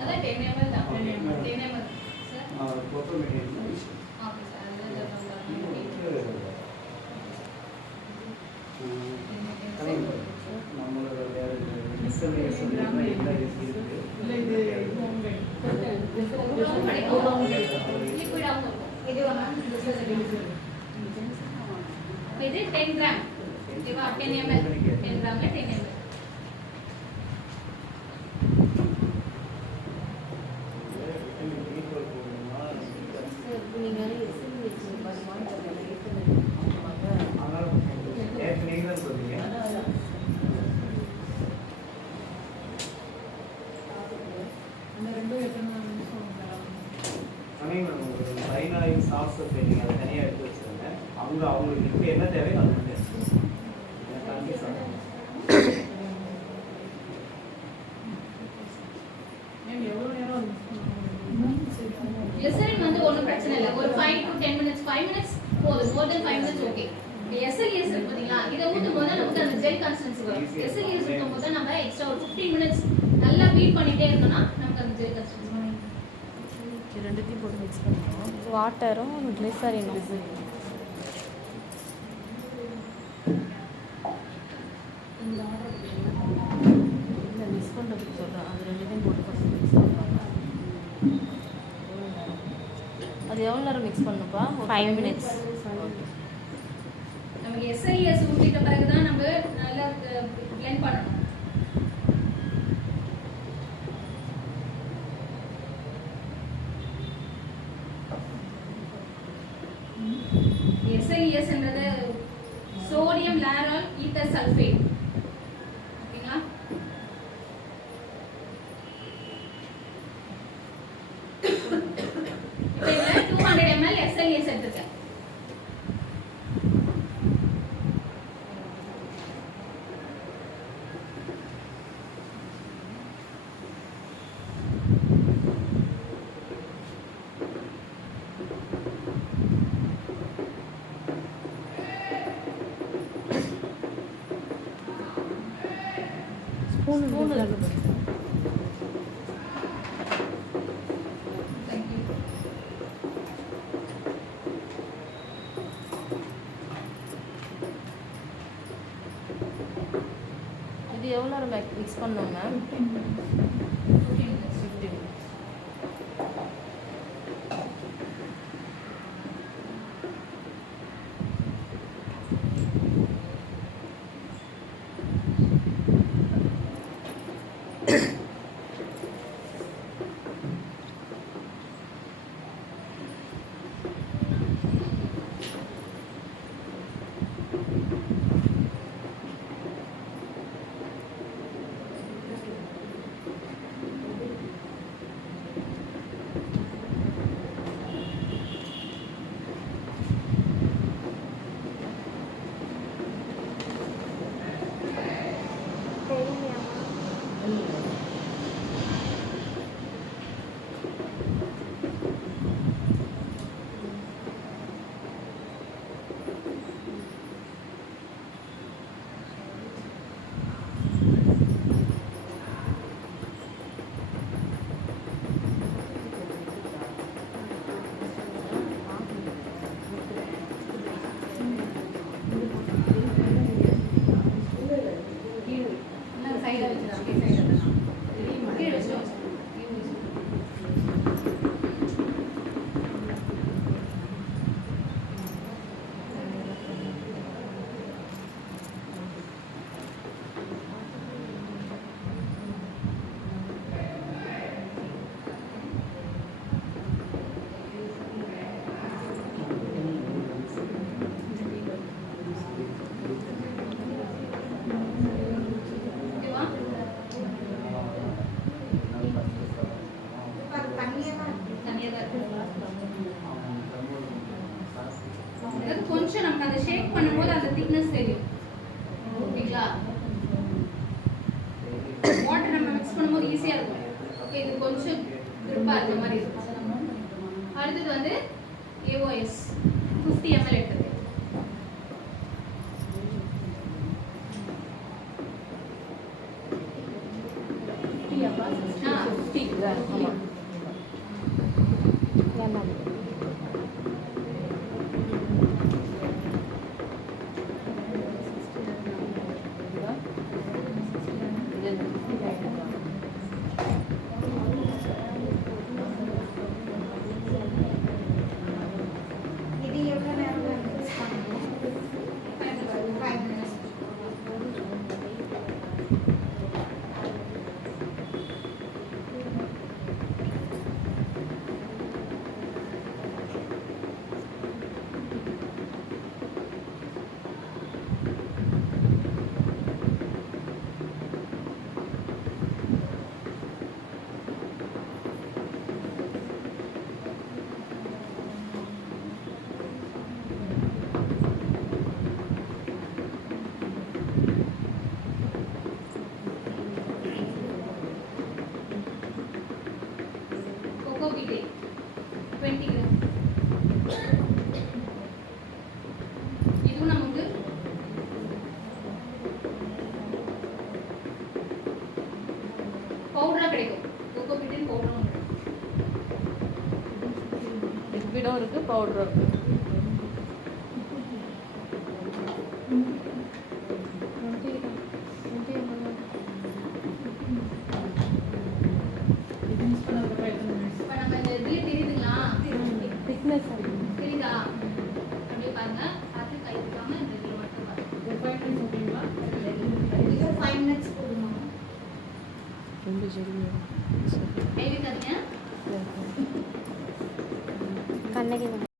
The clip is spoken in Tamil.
அதான் 10 ml தான் 10 ml sir cocoa material okay sir அதுல நம்மளோட மிஸ்ஸலேஸ் என்ன இருக்கு இல்ல இது லிக்விட் ஆகும் இது இது 10 கிராம் ஓகேவா 10 ml 10 கிராம்ல 10 ml அவங்களுக்கு என்ன தேவை அது மட்டும் கிளிசரின் வந்து ஒன்றும் பிரச்சனை இல்லை ஒரு 5 to 10 minutes 5 minutes போதும் more than 5 minutes okay SLES இருக்கு பாத்தீங்களா இதை ஊத்தும் போது நமக்கு அந்த ஜெல் கன்சிஸ்டன்சி வரும் எஸ்எல்இஎஸ் ஊத்தும் போது நம்ம எக்ஸ்ட்ரா ஒரு 15 minutes நல்லா பீட் பண்ணிட்டே இருந்தோம்னா நமக்கு அந்த ஜெல் கன்சிஸ்டன்சி வரும் ரெண்டுத்தையும் போட்டு மிக்ஸ் பண்ணுவோம் வாட்டரும் கிளிசரினும் இல்லை மிக்ஸ் பண்ணுறதுக்கு சொல்கிறேன் அது ரெண்டுத்தையும் போட்டு ஃபஸ்ட் மிக்ஸ் பண்ணுவாங்க அது எவ்வளோ நேரம் மிக்ஸ் பண்ணுப்பா 5 minutes நமக்கு எஸ்எல்இஎஸ் ஊத்திட்ட பிறகு தான் நம்ம நல்லா blend பண்ணணும் எஸ்எல்இஎஸ் என்றது சோடியம் லாரல் ஈத்தர் சல்ஃபேட் ஓகேங்களா இப்போ இதுல 200 ml எஸ்எல்இஎஸ் எடுத்துக்கேன் ஸ்பூன் இது எவ்வளோ நேரம் மிக்ஸ் பண்ணோம் மேம் 15 minutes 15 minutes சைடுல வச்சிடலாம் சைடுல கீழே வச்சிடலாம் ஓகேவா தண்ணியா தான் இருக்கு அது கொஞ்சம் நமக்கு அந்த ஷேக் பண்ணும்போது அந்த திக்னஸ் தெரியும் ஓகேங்களா வாட்டர் நம்ம மிக்ஸ் பண்ணும்போது ஈஸியா இருக்கும் ஓகே இது கொஞ்சம் கிரிப்பா இருக்க மாதிரி இருக்கும் அடுத்தது வந்து AOS 50 ml எடுத்துருக்கு ஆ 50 இருக்குதா? ஆமாம். வேண்டாம். இது எவ்வளோ நேரம் யூஸ் பண்ணணும்? 5 minutes. Cocopeat 20 gram. இதுவும் நமக்கு பவுடரா கிடைக்கும். கோகோபீட்டின் பவுடரும் கிடைக்கும். லிக்விடும் இருக்குது, பவுடரும் இருக்குது. இப்போ நம்ம இந்த இதுல தெரியுதுங்களா? திக்னஸ் தெரியுதா? அப்படியே பாருங்க. பார்த்து கை வைக்காம இந்த இதுல மட்டும் பாருங்க. இது 5 minutes போதுமா? ரொம்ப ஜெல்லி. கை வைக்காதீங்க. கண்ணகி